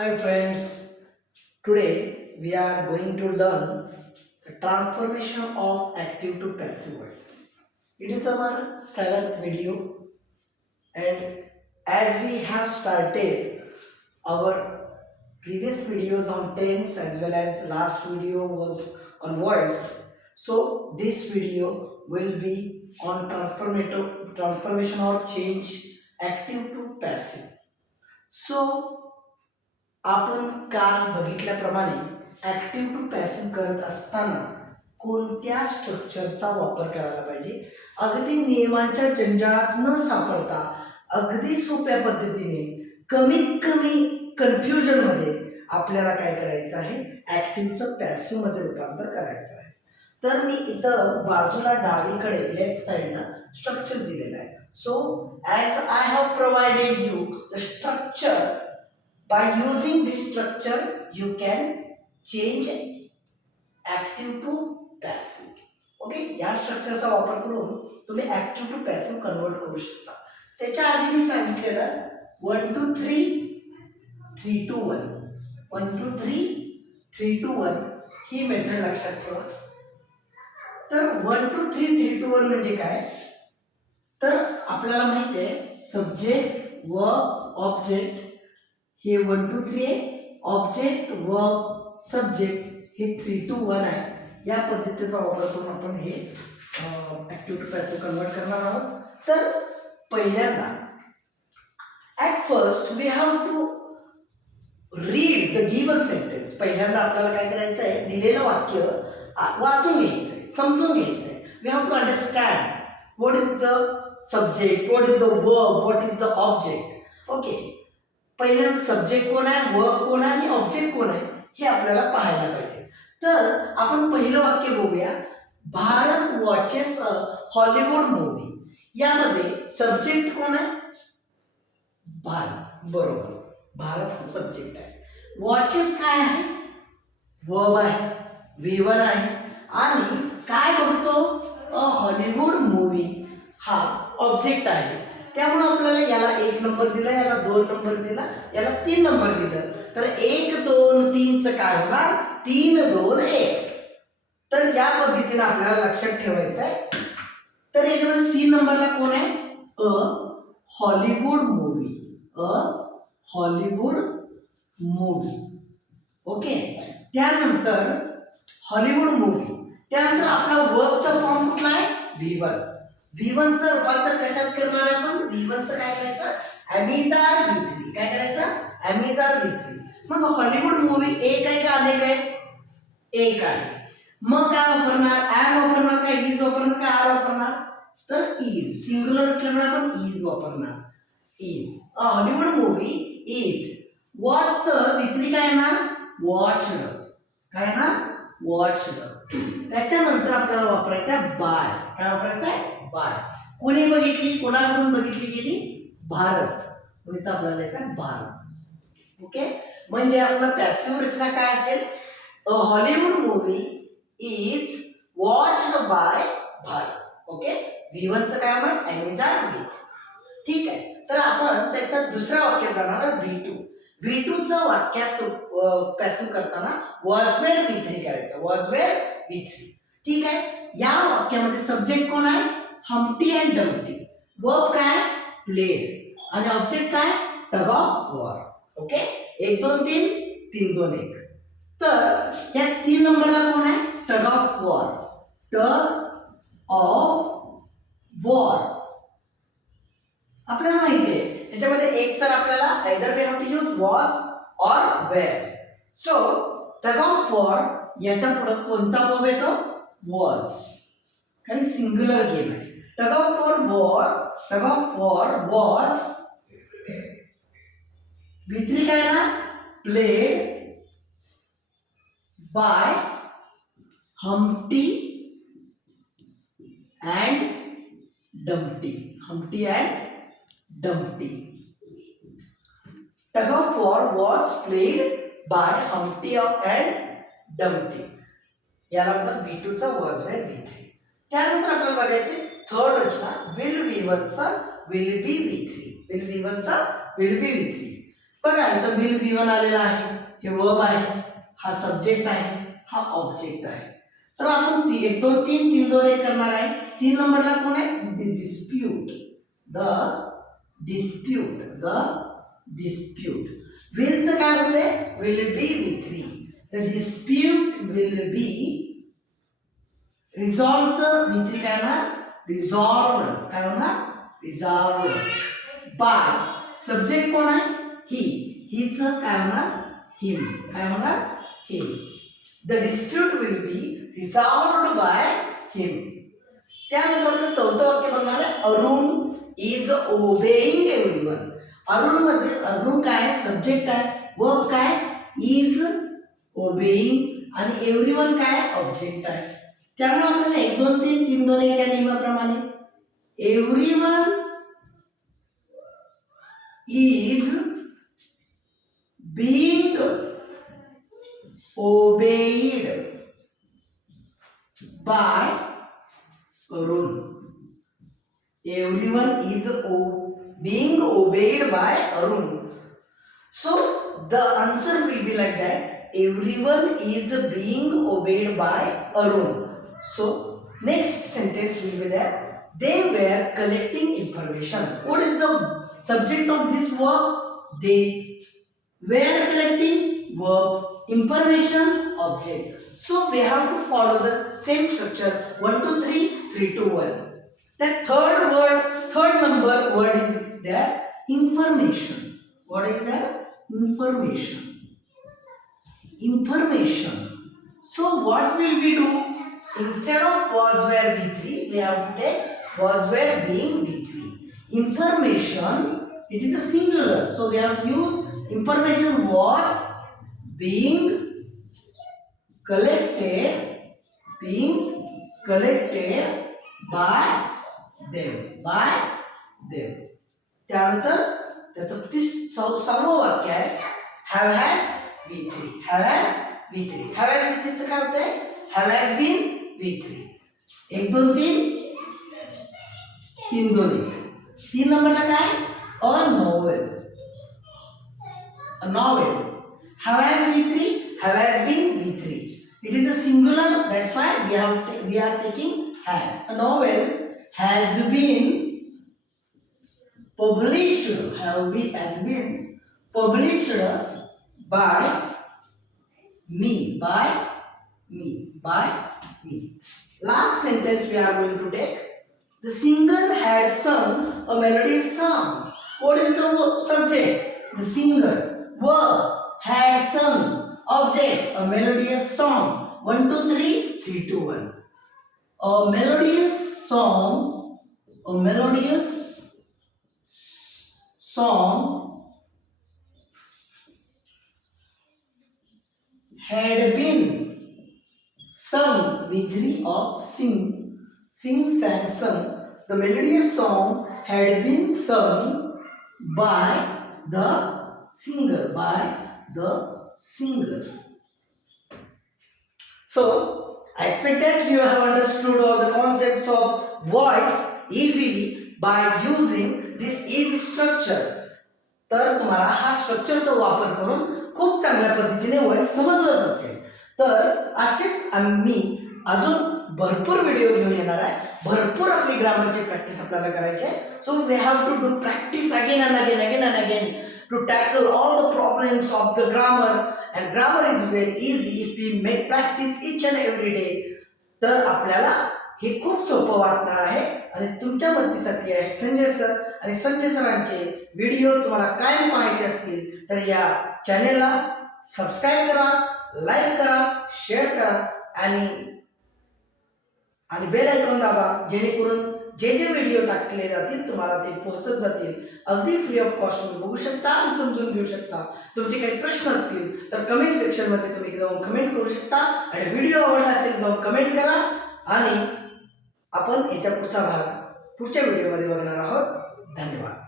Hi friends, today we are going to learn the transformation of active to passive voice. It is our seventh video, and as we have started our previous videos on tense as well as last video was on voice, so this video will be on transformation or change active to passive. So आपण काल बघितल्याप्रमाणे active to passive करत असताना कोणत्या स्ट्रक्चरचा वापर करायला पाहिजे, अगदी नियमांच्या जंजाळात न सापडता अगदी सोप्या पद्धतीने कमीत कमी कन्फ्युजन मध्ये आपल्याला काय करायचं आहे, ऍक्टिव्हचं पॅसिव्ह मध्ये रूपांतर करायचं आहे. तर मी इथं बाजूला डावीकडे लेफ्ट साइडला स्ट्रक्चर दिलेलं आहे. So as I have provided you the structure, by using this structure you can change active to passive. Okay, या स्ट्रक्चरचा वापर करून तुम्ही ऍक्टिव्ह टू पॅसिव्ह कन्वर्ट करू शकता. त्याच्या आधी मी सांगितलेलं 1 2 3 3 2 1 1 2 3 3 2 1 ही मेथड लक्षात ठेवा. तर 1 2 3 3 2 1 म्हणजे काय, तर आपल्याला माहिती आहे सब्जेक्ट व ऑब्जेक्ट हे 1 2 3 आहे, ऑब्जेक्ट वर्ब सब्जेक्ट हे 3 2 1 आहे. या पद्धतीचा वापर करून आपण हे ऍक्टिव्ह टू पॅसिव्ह कन्वर्ट करणार आहोत. तर पहिल्यांदा at first we have to read the given sentence. पहिल्यांदा आपल्याला काय करायचं आहे, दिलेलं वाक्य वाचून घ्यायचं आहे, समजून घ्यायचं आहे. We have to understand what is the subject, what is the verb, what is the object. Okay, पहिल्यांदा सब्जेक्ट कोण आहे, वर्ब कोण आहे आणि ऑब्जेक्ट कोण आहे हे आपल्याला पाहायला पाहिजे. तर आपण पहिलं वाक्य बघूया. भारत वॉचेस अ हॉलिवूड मूवी. यामध्ये सब्जेक्ट कोण आहे, भारत. बरोबर, भारत हा सब्जेक्ट आहे. वॉचेस काय आहे, वर्ब आहे, V1 आहे. आणि काय बघतो, अ हॉलिवूड मूवी हा ऑब्जेक्ट आहे. त्यामुळे आपल्याला याला 1 नंबर दिला, याला 2 नंबर दिला, याला 3 नंबर दिलं. तर 1 2 3 चं काय होणार, 3 2 1. तर या पद्धतीने आपल्याला लक्षात ठेवायचं आहे. तर याच्यामध्ये 3 नंबरला कोण आहे, अ हॉलिवूड मूवी. अ हॉलिवूड मूवी. ओके, त्यानंतर हॉलिवूड मूवी, त्यानंतर आपला वर्बचा फॉर्म कुठला आहे, V1. V1 चं रूपांतर कशात करणार आहे आपण, V1 चं काय करायचं, अमेझॉन V3. काय करायचं, अमेझॉन V3. मग हॉलिवूड मूवी एक आहे का अनेक आहे, एक आहे. मग काय वापरणार, ॲम वापरणार का इज वापरणार का आर वापरणार, तर इज. सिंग्युलर असल्यामुळे आपण इज वापरणार. Is a Hollywood movie is. वॉचचं V3 काय येणार, वॉच्ड. काय येणार, वॉच्ड. त्याच्यानंतर आपल्याला वापरायचा बाय. काय वापरायचं आहे, बाय. कोणी बघितली, कोणाकडून बघितली गेली, भारत. इथं आपल्याला येतं भारत. ओके, म्हणजे आपला पॅसिव्ह रचना काय असेल, a Hollywood movie is watched by Bharat. Okay, V1 चं काय होणार, अमेझॉन V3. ठीक आहे. तर आपण त्याच्या दुसऱ्या वाक्यात जाणार V2. V2 चं वाक्यात पॅसिव्ह करताना वॉज वेअर V3 करायचं, वॉज वेअर V3. ठीक आहे. या वाक्यामध्ये सब्जेक्ट कोण आहे, हम्टी अँड डम्टी. वर्ब काय, प्लेड. आणि ऑब्जेक्ट काय, टग ऑफ वॉर. ओके, 1 2 3 3 2 1. तर या 3 नंबरला कोण आहे, tug of war. Tug of war आपल्याला माहिती आहे. याच्यामध्ये एक तर आपल्याला either we have to use was or were. So tug of war याच्या पुढे कोणता वर्ब येतो, वॉज. कारण सिंग्युलर गेम आहे. Tug of war, tug of war was. V3 काय ना, played by Humpty and Dumpty. Humpty and Dumpty. Tug of war was played by Humpty and Dumpty. याला म्हणतात V2 चा वॉज वेअर V3. त्यानंतर आपल्याला बघायचे third Rachana, will V1 चा will be V3. Will V1 चा विल बी V3. बघा इथं विल बी वन आलेला आहे, हे वर्ब आहे, हा सब्जेक्ट आहे, हा ऑब्जेक्ट आहे. तर आपण 1 2 3 3 2 1 करणार आहे. 3 नंबरला कोण आहे? The dispute. विलचं काय होते? Will be V3. The dispute will be रिझॉल्वचं V3 काय होणार? रिझॉल्वड. काय होणार? रिझॉल्वड बाय सब्जेक्ट कोण आहे? ही. हीचं काय होणार? हिम. काय होणार? Him. The dispute will be resolved by him. त्यानंतर आपलं चौथं वाक्य बनणार आहे Arun is obeying everyone. Arun मध्ये अरुण काय? सब्जेक्ट आहे. वर्ब काय? इज ओबेइंग आणि एव्हरीवन काय? ऑब्जेक्ट आहे. त्यामुळे आपल्याला 1 2 3 3 2 1 या नियमाप्रमाणे everyone is being obeyed by Arun. Everyone is being obeyed by Arun. So the answer will be like that. Everyone is being obeyed by Arun. So next sentence will be that they were collecting information. What is the subject of this verb? They were collecting verb, information, object. So we have to follow the same structure 1 2 3 3 2 1. The third number word is there information. What is that? Information. So what will we do? Instead of was were V3, we have to take was were being V3. Information, it is a singular, so we have to use information was being collected by them. त्यानंतर त्याचं 6वं वाक्य आहे have has V3. have has V3 चं काय होतंय? have has been V3. 1 2 3 3 2 1. 3 नंबरला काय? a novel. have has V3, have has been V3. It is a singular, that's why we are taking has. A novel has been published by me. Last sentence we are going to take. The singer had sung a melodious song. What is the subject? The singer. Verb had sung. Object a melodious song. 1 2 3 3 2 1. A melodious song had been sung. V3 of sing, sang, sung. The melodious song had been sung by the singer. So I expect that you have understood all the concepts of voice easily by using this easy structure. तर तुम्हाला हा स्ट्रक्चरचा वापर करून खूप चांगल्या पद्धतीने voice समजलंच असेल. तर असेच आम्ही अजून भरपूर व्हिडिओ घेऊन येणार आहे. भरपूर आपली ग्रामरची प्रॅक्टिस आपल्याला करायची आहे. So we have to do practice again and again to tackle all the problems of the grammar, and grammar is very easy if we make practice each and every day. तर आपल्याला हे खूप सोपं वाटणार आहे आणि तुमच्या मदतीसाठी आहे संजय सर. आणि संजय सरांचे व्हिडिओ तुम्हाला कायम पाहायचे असतील तर या चॅनेलला सबस्क्राईब करा, लाईक करा, शेअर करा आणि बेल आयकॉन दाबा, जेणेकरून जे व्हिडिओ टाकले जातील तुम्हाला ते पोहोचत जातील. अगदी फ्री ऑफ कॉस्ट तुम्ही बघू शकता आणि समजून घेऊ शकता. तुमचे काही प्रश्न असतील तर कमेंट सेक्शन मध्ये तुम्ही जाऊन कमेंट करू शकता. आणि व्हिडिओ आवडला असेल जाऊन कमेंट करा. आणि आपण याच्या पुढचा भाग पुढच्या व्हिडिओमध्ये बघणार आहोत. धन्यवाद.